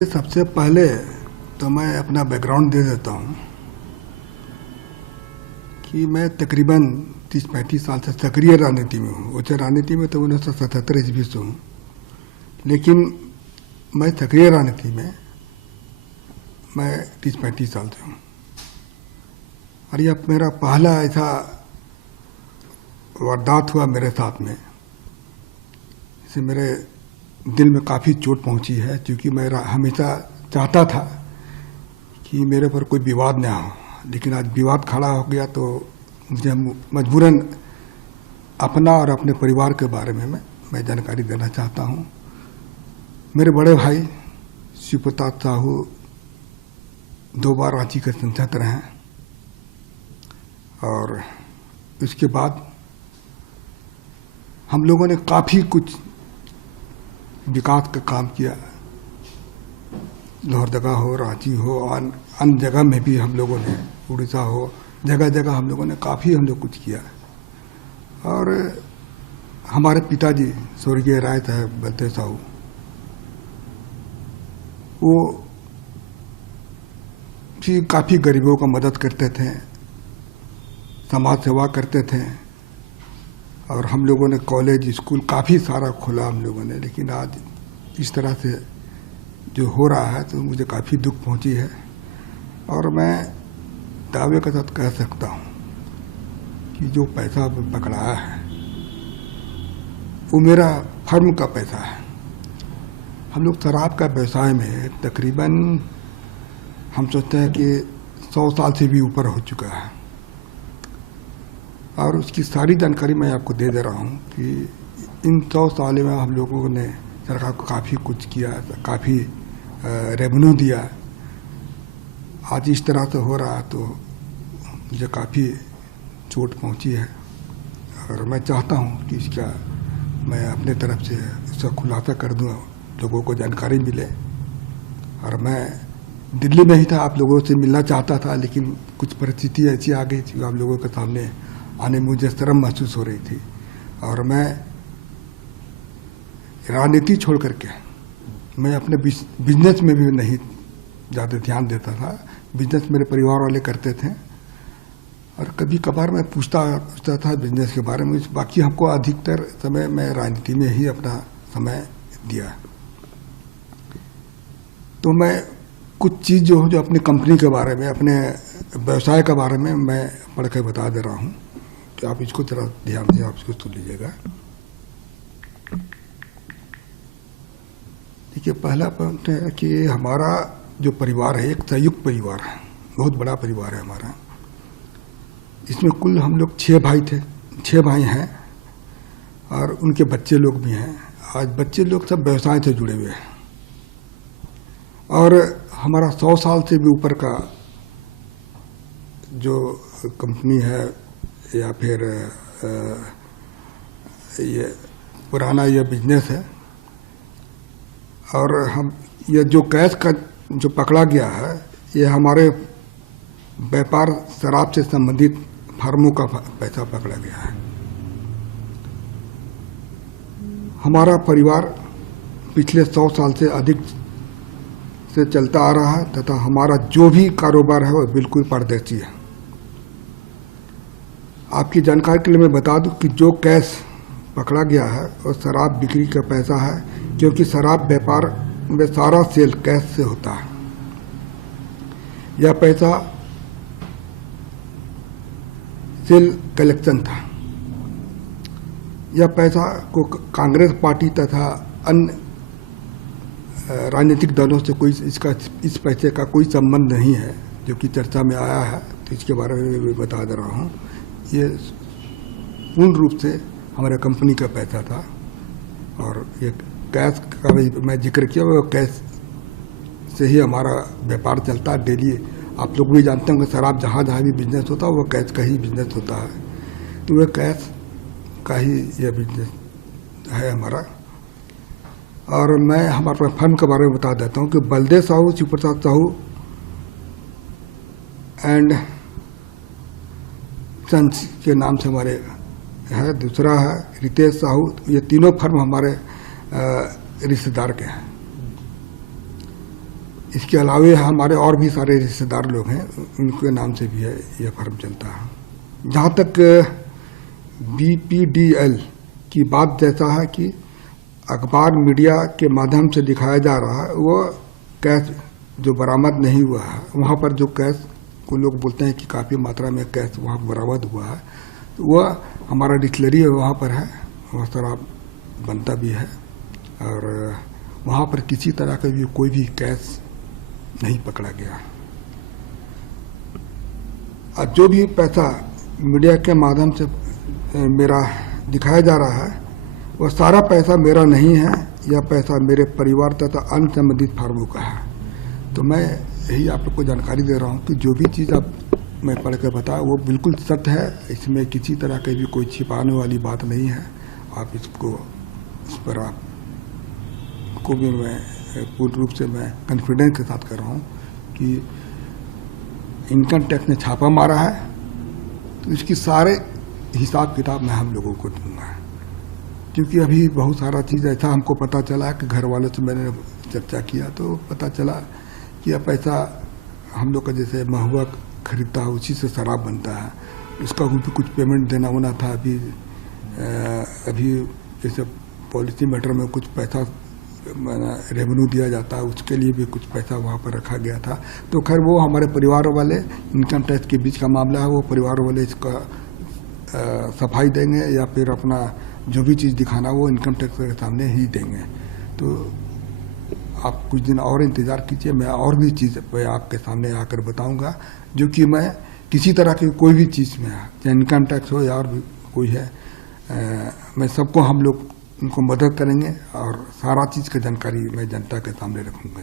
सबसे पहले तो मैं अपना बैकग्राउंड दे देता हूँ कि मैं तकरीबन 30-35 साल से सक्रिय राजनीति में हूँ। उच्च राजनीति में तो 1977 ईस्वी से हूँ, लेकिन मैं सक्रिय राजनीति में मैं 30-35 साल से हूँ। और यह मेरा पहला ऐसा वारदात हुआ मेरे साथ में, इससे मेरे दिल में काफ़ी चोट पहुंची है, क्योंकि मैं हमेशा चाहता था कि मेरे पर कोई विवाद ना हो, लेकिन आज विवाद खड़ा हो गया तो मुझे मजबूरन अपना और अपने परिवार के बारे में मैं जानकारी देना चाहता हूं। मेरे बड़े भाई शिव प्रताप साहू 2 बार रांची के सांसद रहे हैं, और उसके बाद हम लोगों ने काफ़ी कुछ विकास का काम किया। लोहरदगा हो, रांची हो, अन्य जगह में भी हम लोगों ने, उड़ीसा हो, जगह जगह हम लोगों ने काफ़ी कुछ किया। और हमारे पिताजी स्वर्गीय राय साहब बलदेव साहू, वो भी काफ़ी गरीबों का मदद करते थे, समाज सेवा करते थे, और हम लोगों ने कॉलेज स्कूल काफ़ी सारा खोला हम लोगों ने। लेकिन आज इस तरह से जो हो रहा है तो मुझे काफ़ी दुख पहुंची है, और मैं दावे के साथ कह सकता हूं कि जो पैसा पकड़ाया है वो मेरा फर्म का पैसा है। हम लोग शराब का व्यवसाय में तकरीबन हम सोचते हैं कि 100 साल से भी ऊपर हो चुका है, और उसकी सारी जानकारी मैं आपको दे रहा हूँ कि इन 100 साल में हम लोगों ने सरकार को काफ़ी कुछ किया, काफ़ी रेवेन्यू दिया। आज इस तरह से हो रहा तो मुझे काफ़ी चोट पहुँची है, और मैं चाहता हूँ कि इसका मैं अपने तरफ से इसका खुलासा कर दूँ, लोगों को जानकारी मिले। और मैं दिल्ली में ही था, आप लोगों से मिलना चाहता था, लेकिन कुछ परिस्थिति ऐसी आ गई थी, आप लोगों के सामने आने में मुझे शर्म महसूस हो रही थी। और मैं राजनीति छोड़ करके मैं अपने बिजनेस में भी नहीं ज़्यादा ध्यान देता था। बिजनेस मेरे परिवार वाले करते थे, और कभी कभार मैं पूछता था बिजनेस के बारे में। बाकी हमको अधिकतर समय मैं राजनीति में ही अपना समय दिया। तो मैं कुछ चीज़ जो अपनी कंपनी के बारे में, अपने व्यवसाय के बारे में मैं पढ़ के बता दे रहा हूँ, तो आप इसको जरा ध्यान से आप इसको सुन लीजिएगा। देखिए, पहला पॉइंट है कि हमारा जो परिवार है एक संयुक्त परिवार है, बहुत बड़ा परिवार है हमारा। इसमें कुल हम लोग 6 भाई थे, 6 भाई हैं, और उनके बच्चे लोग भी हैं। आज बच्चे लोग सब व्यवसाय से जुड़े हुए हैं, और हमारा 100 साल से भी ऊपर का जो कंपनी है या फिर ये पुराना ये बिजनेस है। और हम ये जो कैश का जो पकड़ा गया है, ये हमारे व्यापार शराब से संबंधित फर्मों का पैसा पकड़ा गया है। हमारा परिवार पिछले 100 साल से अधिक से चलता आ रहा है, तथा हमारा जो भी कारोबार है वो बिल्कुल पारदर्शी है। आपकी जानकारी के लिए मैं बता दूं कि जो कैश पकड़ा गया है वो शराब बिक्री का पैसा है, क्योंकि शराब व्यापार में सारा सेल कैश से होता है। यह पैसा सेल कलेक्शन था। यह पैसा को कांग्रेस पार्टी तथा अन्य राजनीतिक दलों से कोई इस पैसे का कोई संबंध नहीं है, जो कि चर्चा में आया है। तो इसके बारे में मैं बता दे रहा हूँ, ये पूर्ण रूप से हमारे कंपनी का पैसा था। और ये कैश का भी मैं जिक्र किया, वो कैश से ही हमारा व्यापार चलता है डेली। आप लोग भी जानते होंगे, शराब जहाँ भी बिजनेस होता है वो कैश का ही बिजनेस होता है। तो वह कैश का ही यह बिजनेस है हमारा। और मैं हमारे फर्म के बारे में बता देता हूँ कि बलदेव साहू, शिव प्रताप साहू एंड सन्स के नाम से हमारे है। दूसरा है रितेश साहू। ये तीनों फर्म हमारे रिश्तेदार के हैं। इसके अलावे हमारे और भी सारे रिश्तेदार लोग हैं, उनके नाम से भी है यह फर्म चलता है। जहाँ तक BPDL की बात जैसा है कि अखबार मीडिया के माध्यम से दिखाया जा रहा है, वो कैश जो बरामद नहीं हुआ है, वहाँ पर जो कैश को लोग बोलते हैं कि काफ़ी मात्रा में कैश वहाँ बरामद हुआ है, तो वह हमारा डिस्टिलरी है वहाँ पर है, वह शराब बनता भी है और वहाँ पर किसी तरह का भी कोई भी कैश नहीं पकड़ा गया। और जो भी पैसा मीडिया के माध्यम से मेरा दिखाया जा रहा है, वह सारा पैसा मेरा नहीं है, यह पैसा मेरे परिवार तथा अन्य संबंधित फार्मों का है। तो मैं यही आप लोग को जानकारी दे रहा हूँ कि जो भी चीज़ आप मैं पढ़ कर बताया वो बिल्कुल सत्य है, इसमें किसी तरह की भी कोई छिपाने वाली बात नहीं है। आप इसको इस पर आपको भी मैं पूर्ण रूप से मैं कॉन्फिडेंस के साथ कर रहा हूँ कि इनकम टैक्स ने छापा मारा है, तो इसकी सारे हिसाब किताब मैं हम लोगों को दूंगा। क्योंकि अभी बहुत सारा चीज़ ऐसा हमको पता चला कि घर वालों से मैंने चर्चा किया तो पता चला कि यह पैसा हम लोग का जैसे महुआ खरीदता है उसी से शराब बनता है, उसका भी कुछ पेमेंट देना होना था। अभी जैसे पॉलिसी मैटर में कुछ पैसा रेवेन्यू दिया जाता है, उसके लिए भी कुछ पैसा वहाँ पर रखा गया था। तो खैर वो हमारे परिवार वाले, इनकम टैक्स के बीच का मामला है, वो परिवार वाले इसका सफाई देंगे या फिर अपना जो भी चीज़ दिखाना वो इनकम टैक्स के सामने ही देंगे। तो आप कुछ दिन और इंतज़ार कीजिए, मैं और भी चीज़ आपके सामने आकर बताऊंगा, जो कि मैं किसी तरह की कोई भी चीज़ में, चाहे इनकम टैक्स हो या और भी कोई है, मैं सबको हम लोग उनको मदद करेंगे और सारा चीज़ की जानकारी मैं जनता के सामने रखूंगा।